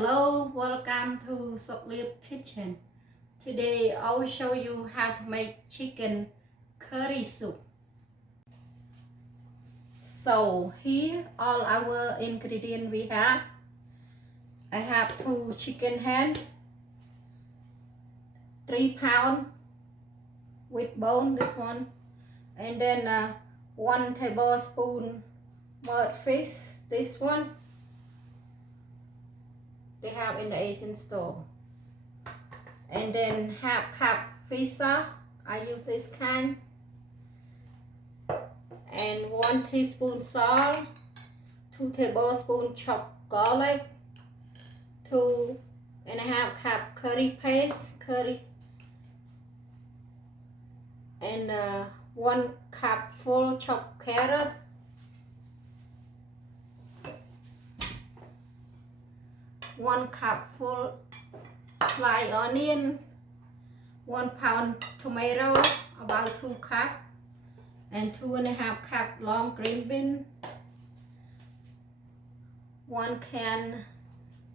Hello, welcome to Soklip Kitchen. Today I will show you how to make chicken curry soup. So here all our ingredients we have. I have 2 chicken hand, 3 pound with bone, this one, and then 1 tablespoon mud fish, this one. They have in the Asian store. And then half cup fish sauce, I use this kind, and 1 teaspoon salt, 2 tablespoons chopped garlic, 2.5 cup curry paste, and 1 cup full chopped carrot, 1 cup full sliced onion, 1 pound tomato, about 2 cup, and 2.5 cup long green bean, 1 can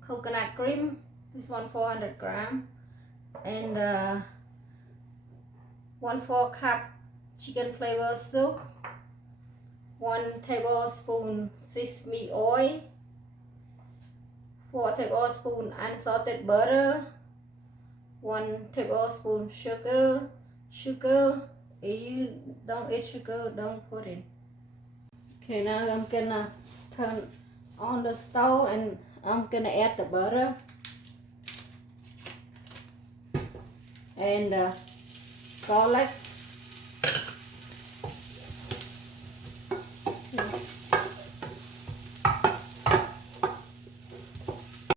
coconut cream, this one 400 gram, and 1/4 cup chicken flavor soup, 1 tablespoon sesame oil, 4 tablespoons unsalted butter, 1 tablespoon sugar. If you don't eat sugar, don't put it. Okay, now I'm gonna turn on the stove and I'm gonna add the butter and the garlic.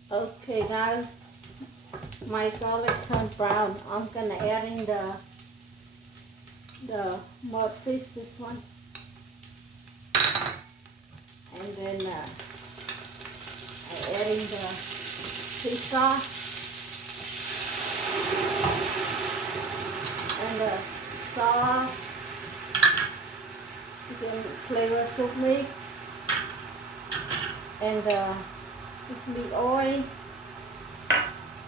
Okay, now my garlic turned brown. I'm gonna add in the mud fish, this one, and then I add in the fish sauce and the salt, chicken flavor soup mix, and the sesame oil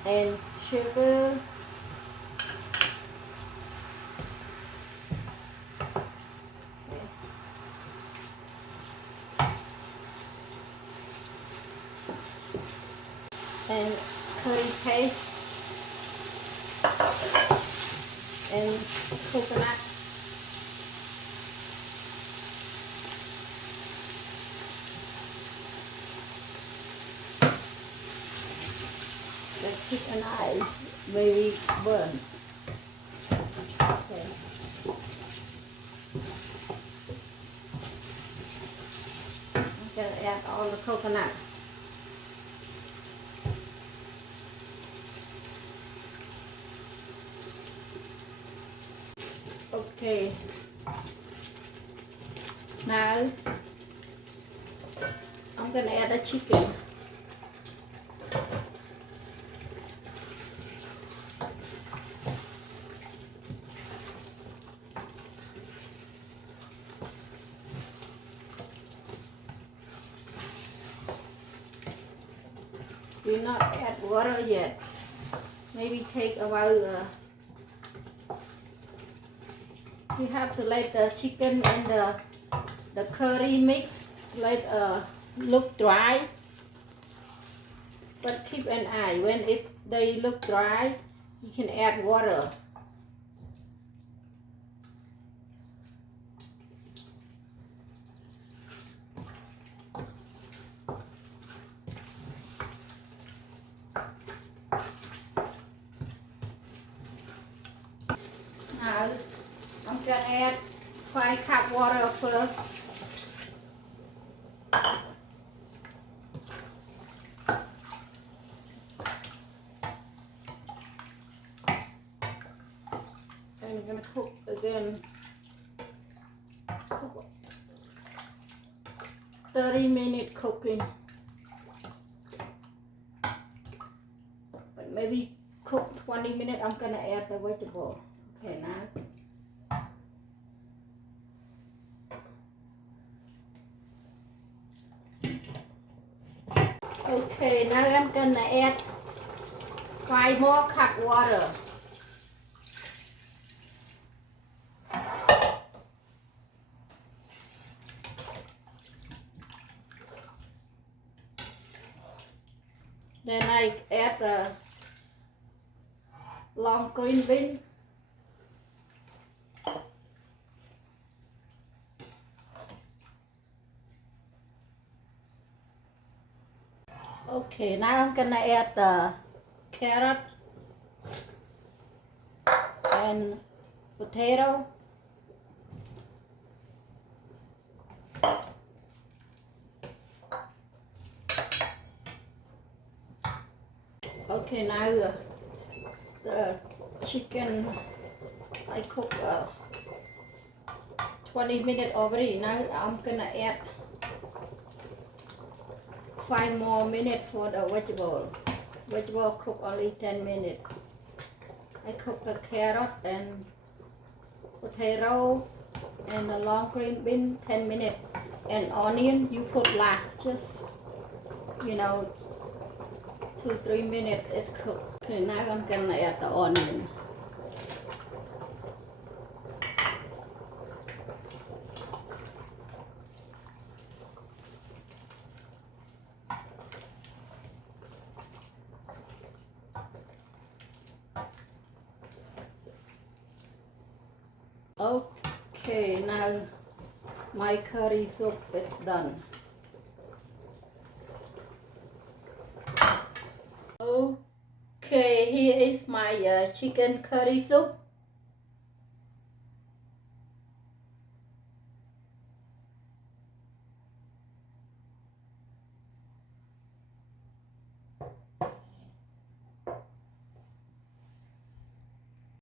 and sugar. And curry paste and coconut. The chicken eye very burnt. Okay. I'm gonna add all the coconut. Okay, now I'm gonna add the chicken. Do not add water yet. Maybe take about you have to let the chicken and the curry mix look dry, but keep an eye when they look dry, you can add water. Now I'm gonna add 5 cup water first. And I'm gonna cook again. Cook 30 minutes cooking. But maybe cook 20 minutes. I'm gonna add the vegetable. Okay, now. Okay, now I'm gonna add 5 more cup water. Then I add the long green bean. Okay, now I'm gonna add the carrot and potato. Okay, now the chicken I cook 20 minutes already. Now I'm gonna add 5 more minutes for the vegetable. Vegetable cook only 10 minutes. I cook the carrot and potato and the long green bean 10 minutes. And onion you put last, just 2-3 minutes it cooked. Okay, now I'm gonna add the onion. Okay, now my curry soup is done. Okay, here is my chicken curry soup.